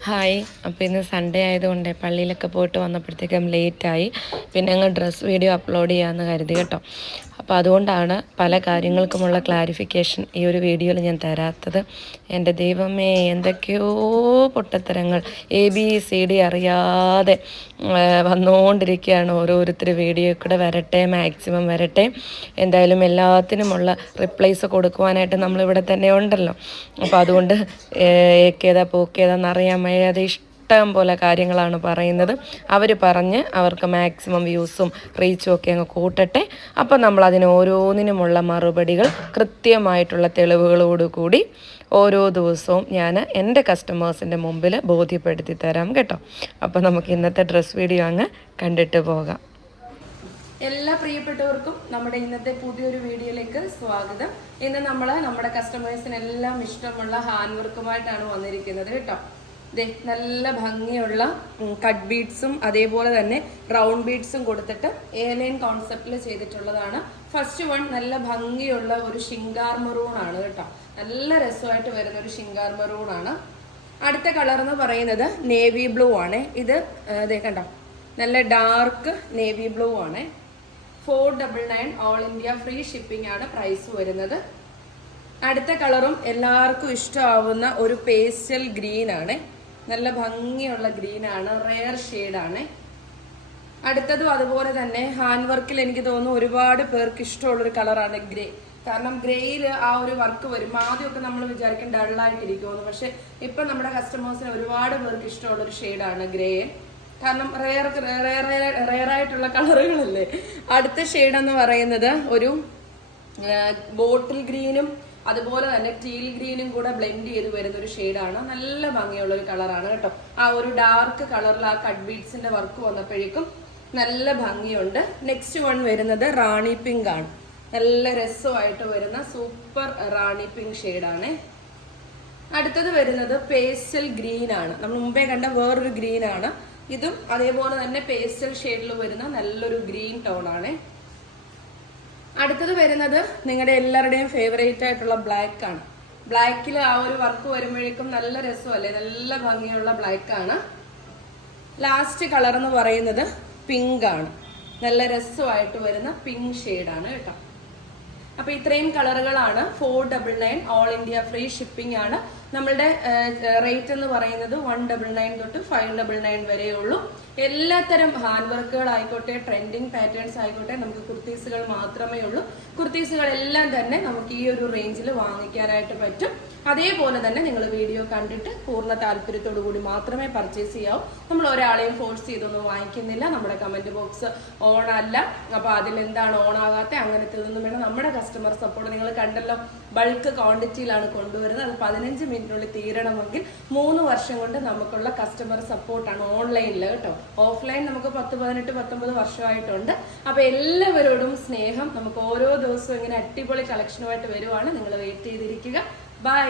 Hi അപ്പോൾ ഇന്ന് Sunday ആയതുകൊണ്ട് പള്ളിയിലൊക്കെ പോയിട്ട് വന്നപ്പോഴത്തേക്കും ലേറ്റായി പിന്നെ അങ്ങ് ഡ്രസ്സ് വീഡിയോ അപ്ലോഡ് ചെയ്യാമെന്ന് കരുതി കേട്ടോ. അപ്പോൾ അതുകൊണ്ടാണ് പല കാര്യങ്ങൾക്കുമുള്ള ക്ലാരിഫിക്കേഷൻ ഈ ഒരു വീഡിയോയിൽ ഞാൻ തരാത്തത്. എന്റെ ദൈവമേ എന്തൊക്കെയോ പൊട്ടത്തരങ്ങൾ എ ബി സി ഡി അറിയാതെ വന്നുകൊണ്ടിരിക്കുകയാണ് ഓരോരുത്തർ വീഡിയോ കൂടെ വരട്ടെ മാക്സിമം വരട്ടെ. എന്തായാലും എല്ലാത്തിനുമുള്ള റിപ്ലൈസ് കൊടുക്കുവാനായിട്ട് നമ്മളിവിടെ തന്നെ ഉണ്ടല്ലോ. അപ്പോൾ അതുകൊണ്ട് ഏക്കേതാ പോക്കേതാന്ന് അറിയാൻ വയ്യാതെ ഇഷ്ടം പോലെ കാര്യങ്ങളാണ് പറയുന്നത്. അവർ പറഞ്ഞ് അവർക്ക് മാക്സിമം വ്യൂസും റീച്ചും ഒക്കെ അങ്ങ് കൂട്ടട്ടെ. അപ്പം നമ്മൾ അതിന് ഓരോന്നിനുമുള്ള മറുപടികൾ കൃത്യമായിട്ടുള്ള തെളിവുകളോടുകൂടി ഓരോ ദിവസവും ഞാൻ എന്റെ കസ്റ്റമേഴ്സിന്റെ മുമ്പിൽ ബോധ്യപ്പെടുത്തി തരാം കേട്ടോ. അപ്പോൾ നമുക്ക് ഇന്നത്തെ ഡ്രസ് വീഡിയോ അങ്ങ് കണ്ടിട്ട് പോകാം. എല്ലാ പ്രിയപ്പെട്ടവർക്കും നമ്മുടെ ഇന്നത്തെ പുതിയൊരു വീഡിയോയിലേക്ക് സ്വാഗതം. ഇന്ന് നമ്മൾ നമ്മുടെ കസ്റ്റമേഴ്സിനെല്ലാം ഇഷ്ടമുള്ള ഹാൻഡ് വർക്കുമായിട്ടാണ് വന്നിരിക്കുന്നത് കേട്ടോ. നല്ല ഭംഗിയുള്ള കട്ട് ബീഡ്സും അതേപോലെ തന്നെ റൗണ്ട് ബീഡ്സും കൊടുത്തിട്ട് എ ലൈൻ കോൺസെപ്റ്റിൽ ചെയ്തിട്ടുള്ളതാണ്. ഫസ്റ്റ് വൺ നല്ല ഭംഗിയുള്ള ഒരു ഷിങ്കാർ മെറൂൺ ആണ് കേട്ടോ. നല്ല രസമായിട്ട് വരുന്ന ഒരു ഷിങ്കാർ മെറൂൺ ആണ്. അടുത്ത കളർ എന്ന് പറയുന്നത് നേവി ബ്ലൂ ആണ്. ഇത് ദേ കണ്ടോ? നല്ല ഡാർക്ക് നേവി ബ്ലൂ ആണ്. Four double nine all India free shipping ആണ് പ്രൈസ് വരുന്നത്. അടുത്ത കളറും എല്ലാവർക്കും ഇഷ്ടമാവുന്ന ഒരു പേസ്റ്റൽ ഗ്രീൻ ആണ്. നല്ല ഭംഗിയുള്ള ഗ്രീൻ ആണ് റെയർ ആണ്. അടുത്തതും അതുപോലെ തന്നെ ഹാൻഡ് വർക്കിൽ എനിക്ക് തോന്നുന്നു ഒരുപാട് പേർക്ക് ഇഷ്ടമുള്ള ഒരു കളറാണ് ഗ്രേ. കാരണം ഗ്രേയിൽ ആ ഒരു വർക്ക് വരും. ആദ്യമൊക്കെ നമ്മൾ വിചാരിക്കും ഡള്ളായിട്ടിരിക്കുമെന്ന് പക്ഷെ ഇപ്പം നമ്മുടെ കസ്റ്റമേഴ്സിന് ഒരുപാട് പേർക്ക് ഇഷ്ടമുള്ള ഒരു ഷെയ്ഡാണ് ഗ്രേ. കാരണം റെയർ റെയർ ആയിട്ടുള്ള കളറുകളല്ലേ? അടുത്ത ഷെയ്ഡ് എന്ന് പറയുന്നത് ഒരു ബോട്ടിൽ ഗ്രീനും അതുപോലെ തന്നെ ടീൽ ഗ്രീനും കൂടെ ബ്ലെൻഡ് ചെയ്ത് വരുന്ന ഒരു ഷെയ്ഡാണ് നല്ല ഭംഗിയുള്ള ഒരു കളറാണ് കേട്ടോ. ആ ഒരു ഡാർക്ക് കളറിൽ ആ കട്ട് ബീഡ്സിന്റെ വർക്ക് വന്നപ്പോഴേക്കും നല്ല ഭംഗിയുണ്ട്. നെക്സ്റ്റ് വൺ വരുന്നത് റാണി പിങ്ക് ആണ്. നല്ല രസമായിട്ട് വരുന്ന സൂപ്പർ റാണി പിങ്ക് ഷെയ്ഡാണ് അടുത്തത് വരുന്നത് പേസ്റ്റൽ ഗ്രീൻ ആണ്. നമ്മൾ മുമ്പേ കണ്ട വേറൊരു ഗ്രീൻ ആണ്. ഇതും അതേപോലെ തന്നെ പേസ്റ്റൽ ഷെയ്ഡിൽ വരുന്ന നല്ലൊരു ഗ്രീൻ ടോൺ ആണ്. അടുത്തത് വരുന്നത് നിങ്ങളുടെ എല്ലാവരുടെയും ഫേവറേറ്റ് ആയിട്ടുള്ള ബ്ലാക്ക് ആണ്. ബ്ലാക്കിൽ ആ ഒരു വർക്ക് വരുമ്പോഴേക്കും നല്ല രസമല്ലേ? നല്ല ഭംഗിയുള്ള ബ്ലാക്ക് ആണ്. ലാസ്റ്റ് കളർ എന്ന് പറയുന്നത് പിങ്ക് ആണ്. നല്ല രസമായിട്ട് വരുന്ന പിങ്ക് ഷെയ്ഡാണ് കേട്ടോ. അപ്പൊ ഇത്രയും കളറുകളാണ് four double nine all India free shipping ആണ്. നമ്മളുടെ റേറ്റ് എന്ന് പറയുന്നത് വൺ ഡബിൾ നയൻ തൊട്ട് ഫൈവ് ഡബിൾ നയൻ വരെയുള്ളൂ. എല്ലാത്തരം ഹാൻഡ് വർക്കുകൾ ആയിക്കോട്ടെ ട്രെൻഡിങ് പാറ്റേൺസ് ആയിക്കോട്ടെ നമുക്ക് കുർത്തീസുകൾ മാത്രമേ ഉള്ളൂ. കുർത്തീസുകളെല്ലാം തന്നെ നമുക്ക് ഈ ഒരു റേഞ്ചിൽ വാങ്ങിക്കാനായിട്ട് പറ്റും. അതേപോലെ തന്നെ നിങ്ങൾ വീഡിയോ കണ്ടിട്ട് പൂർണ താല്പര്യത്തോടു കൂടി മാത്രമേ പർച്ചേസ് ചെയ്യാവൂ. നമ്മൾ ഒരാളെയും ഫോഴ്സ് ചെയ്തൊന്നും വാങ്ങിക്കുന്നില്ല. നമ്മുടെ കമന്റ് ബോക്സ് ഓൺ അല്ല. അപ്പോൾ അതിലെന്താണ് ഓൺ ആകാത്ത? അങ്ങനത്തെ ഇതൊന്നും വേണം നമ്മുടെ കസ്റ്റമർ സപ്പോർട്ട് നിങ്ങൾ കണ്ടല്ലോ ബൾക്ക് ക്വാണ്ടിറ്റിയിലാണ് കൊണ്ടുവരുന്നത്. അത് പതിനഞ്ച് മിനിറ്റിനുള്ളിൽ തീരണമെങ്കിൽ മൂന്ന് വർഷം കൊണ്ട് നമുക്കുള്ള കസ്റ്റമർ സപ്പോർട്ടാണ് ഓൺലൈനിൽ കേട്ടോ. ഓഫ്ലൈൻ നമുക്ക് പത്ത് പതിനെട്ട് പത്തൊമ്പത് വർഷമായിട്ടുണ്ട്. അപ്പോൾ എല്ലാവരോടും സ്നേഹം. നമുക്ക് ഓരോ ദിവസവും ഇങ്ങനെ അടിപൊളി കളക്ഷനുമായിട്ട് വരുവാണ്. നിങ്ങൾ വെയിറ്റ് ചെയ്തിരിക്കുക. ബൈ